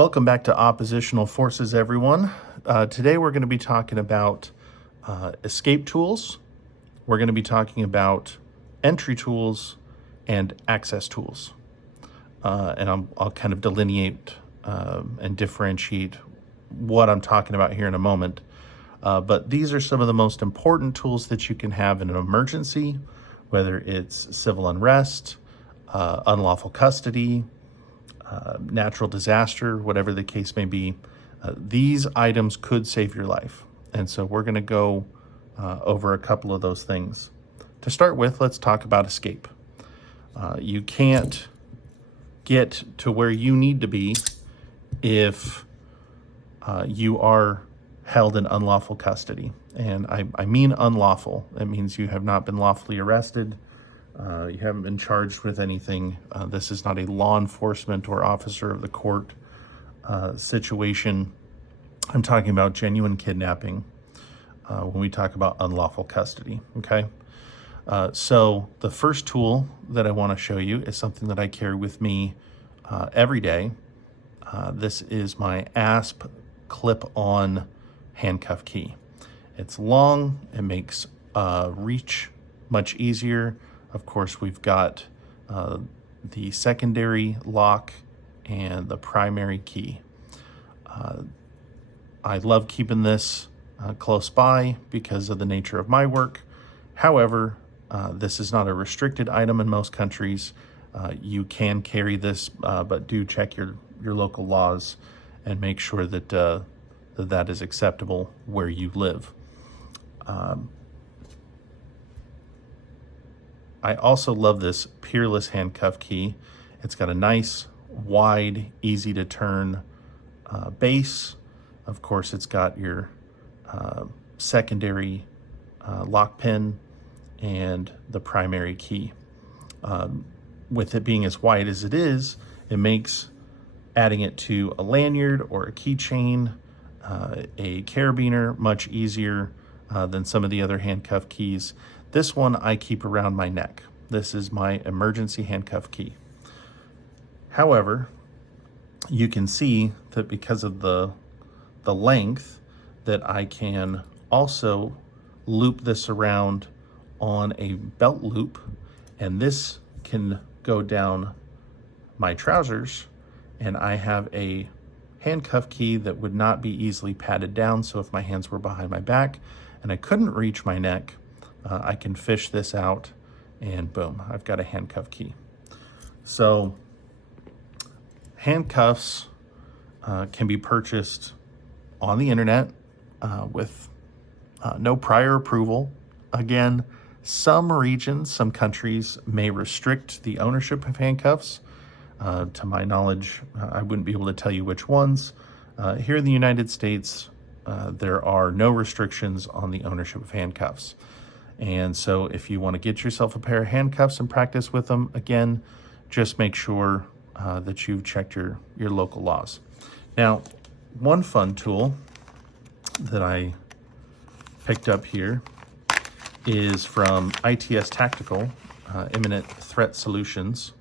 Welcome back to Oppositional Forces, everyone. Today we're going to be talking about escape tools. We're going to be talking about entry tools and access tools. And I'll kind of delineate and differentiate what I'm talking about here in a moment. But these are some of the most important tools that you can have in an emergency, whether it's civil unrest, unlawful custody, natural disaster, whatever the case may be. These items could save your life. And so we're going to go over a couple of those things. To start with, let's talk about escape. You can't get to where you need to be if you are held in unlawful custody. And I mean unlawful. That means you have not been lawfully arrested. You haven't been charged with anything. This is not a law enforcement or officer of the court situation. I'm talking about genuine kidnapping when we talk about unlawful custody, okay? So the first tool that I want to show you is something that I carry with me every day. This is my ASP clip-on handcuff key. It's long, it makes reach much easier. Of course, we've got the secondary lock and the primary key. I love keeping this close by because of the nature of my work. However, this is not a restricted item in most countries. You can carry this, but do check your local laws and make sure that that is acceptable where you live. I also love this peerless handcuff key. It's got a nice, wide, easy to turn base. Of course, it's got your secondary lock pin and the primary key. With it being as wide as it is, it makes adding it to a lanyard or a keychain, a carabiner, much easier than some of the other handcuff keys. This one I keep around my neck. This is my emergency handcuff key. However, you can see that because of the length that I can also loop this around on a belt loop, and this can go down my trousers, and I have a handcuff key that would not be easily padded down. So if my hands were behind my back and I couldn't reach my neck, I can fish this out and boom, I've got a handcuff key. So handcuffs can be purchased on the internet with no prior approval. Again, some regions, some countries may restrict the ownership of handcuffs. To my knowledge, I wouldn't be able to tell you which ones. Here in the United States, there are no restrictions on the ownership of handcuffs. And so if you want to get yourself a pair of handcuffs and practice with them, again, just make sure that you've checked your local laws. Now, one fun tool that I picked up here is from ITS Tactical, Imminent Threat Solutions.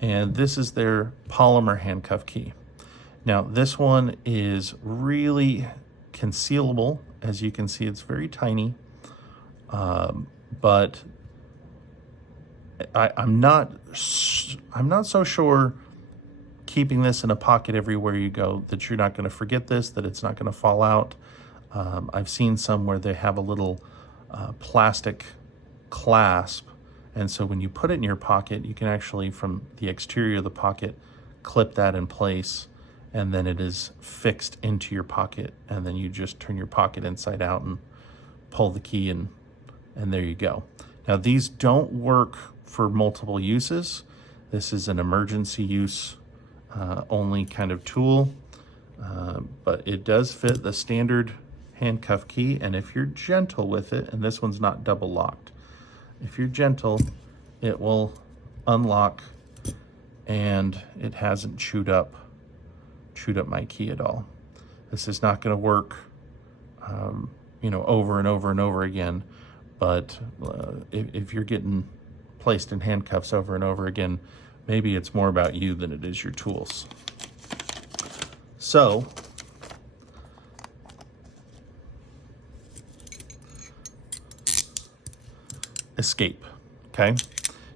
And this is their polymer handcuff key. Now, this one is really concealable. As you can see, it's very tiny. But I'm not so sure keeping this in a pocket everywhere you go that you're not going to forget this, that it's not going to fall out. I've seen some where they have a little plastic clasp, and so when you put it in your pocket, you can actually, from the exterior of the pocket, clip that in place, and then it is fixed into your pocket, and then you just turn your pocket inside out and pull the key, and there you go. Now, these don't work for multiple uses. This is an emergency use only kind of tool, but it does fit the standard handcuff key, and if you're gentle with it, and this one's not double locked, if you're gentle, it will unlock, and it hasn't chewed up my key at all. This is not going to work over and over and over again. But if you're getting placed in handcuffs over and over again, maybe it's more about you than it is your tools. So escape, okay?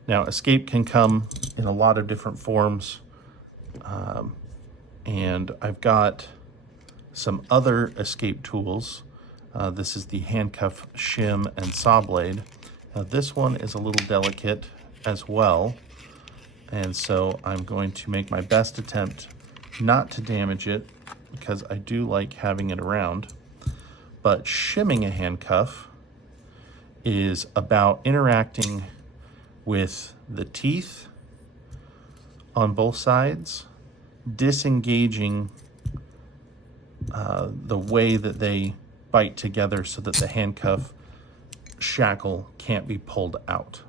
Now escape can come in a lot of different forms. And I've got some other escape tools. This is the handcuff shim and saw blade. Now this one is a little delicate as well. And so I'm going to make my best attempt not to damage it because I do like having it around. But shimming a handcuff is about interacting with the teeth on both sides, disengaging the way that they bite together so that the handcuff shackle can't be pulled out.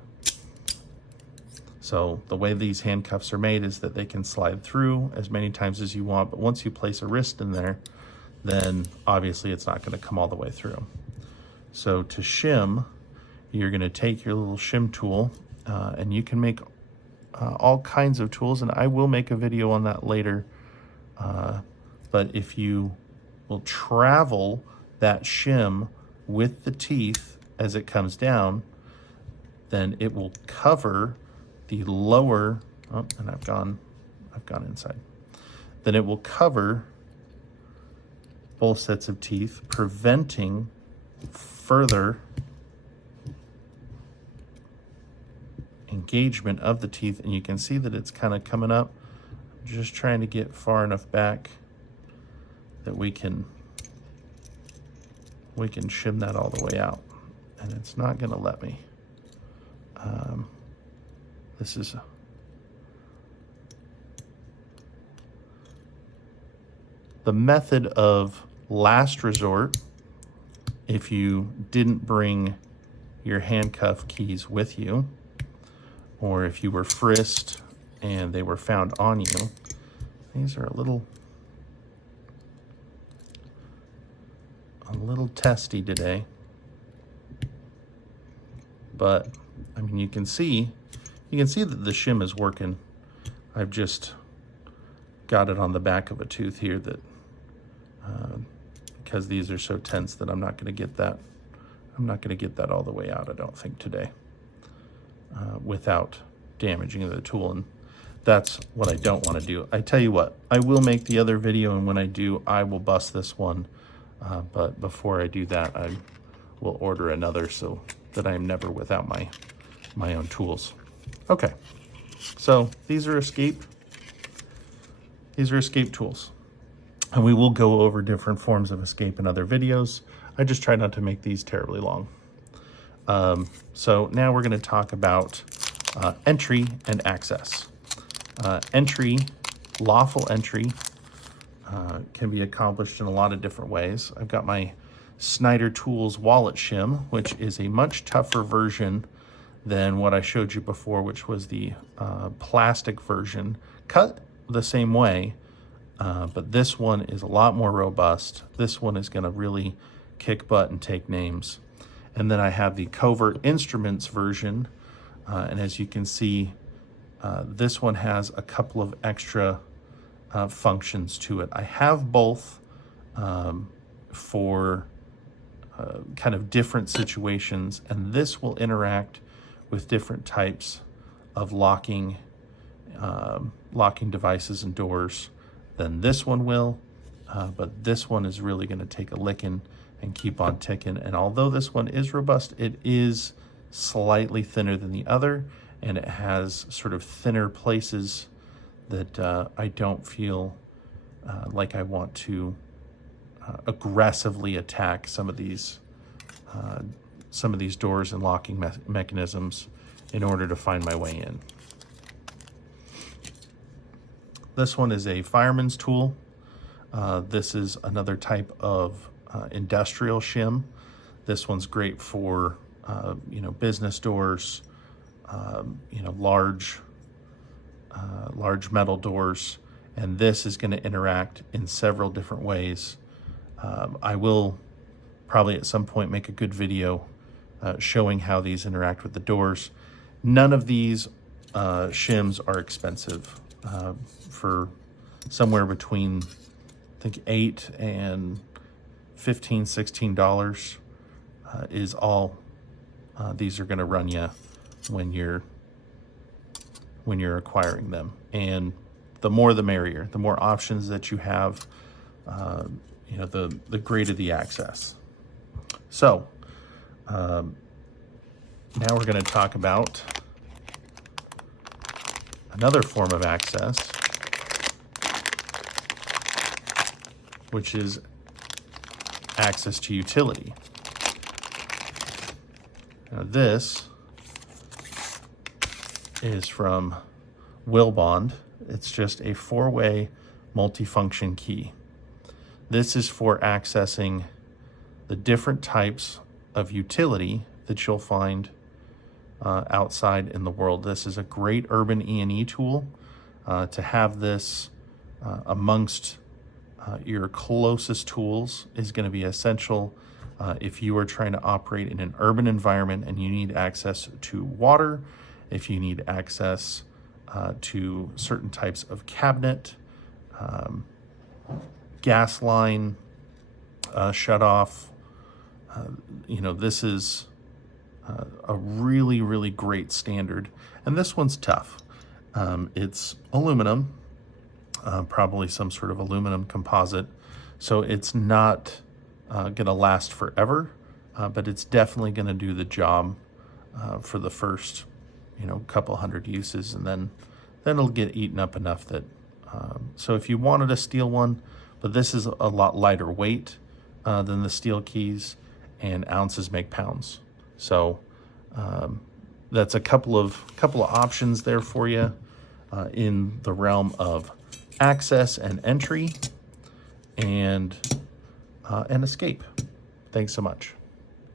So the way these handcuffs are made is that they can slide through as many times as you want, but once you place a wrist in there, then obviously it's not going to come all the way through. So to shim, you're going to take your little shim tool, and you can make all kinds of tools, and I will make a video on that later. But if you will travel that shim with the teeth as it comes down, then it will cover the lower, oh, and I've gone inside. Then it will cover both sets of teeth, preventing further engagement of the teeth. And you can see that it's kind of coming up. I'm just trying to get far enough back that we can shim that all the way out, and it's not going to let me. This is the method of last resort if you didn't bring your handcuff keys with you, or if you were frisked and they were found on you. These are a little testy today, but I mean, you can see that the shim is working. I've just got it on the back of a tooth here that because these are so tense that I'm not going to get that all the way out, I don't think, today, without damaging the tool. And that's what I don't want to do. I tell you what, I will make the other video, and when I do, I will bust this one. But before I do that, I will order another so that I am never without my own tools. Okay, so these are escape tools. And we will go over different forms of escape in other videos. I just try not to make these terribly long. So now we're going to talk about entry and access. Entry, lawful entry, can be accomplished in a lot of different ways. I've got my Snyder Tools wallet shim, which is a much tougher version than what I showed you before, which was the plastic version, cut the same way, but this one is a lot more robust. This one is going to really kick butt and take names. And then I have the Covert Instruments version, and as you can see, this one has a couple of extra functions to it. I have both for kind of different situations, and this will interact with different types of locking devices and doors than this one will, but this one is really going to take a licking and keep on ticking. And although this one is robust, it is slightly thinner than the other, and it has sort of thinner places that I don't feel like I want to aggressively attack some of these doors and locking mechanisms in order to find my way in. This one is a fireman's tool. This is another type of industrial shim. This one's great for business doors, large metal doors, and this is going to interact in several different ways. I will probably at some point make a good video showing how these interact with the doors. None of these shims are expensive, for somewhere between think $8 and $15, $16 is all these are going to run you when you're acquiring them. And the more the merrier. The more options that you have, you know, the greater the access. So now we're going to talk about another form of access, which is access to utility. Now this is from Willbond. It's just a 4-way multifunction key. This is for accessing the different types of utility that you'll find outside in the world. This is a great urban E&E tool. To have this amongst your closest tools is going to be essential if you are trying to operate in an urban environment and you need access to water, if you need access to certain types of cabinet, gas line, shut off. You know, this is a really, really great standard. And this one's tough. It's aluminum, probably some sort of aluminum composite. So it's not going to last forever, but it's definitely going to do the job for the first, you know, couple hundred uses, and then it'll get eaten up enough that, so if you wanted a steel one, but this is a lot lighter weight than the steel keys, and ounces make pounds. So that's a couple of options there for you in the realm of access and entry and escape. Thanks so much.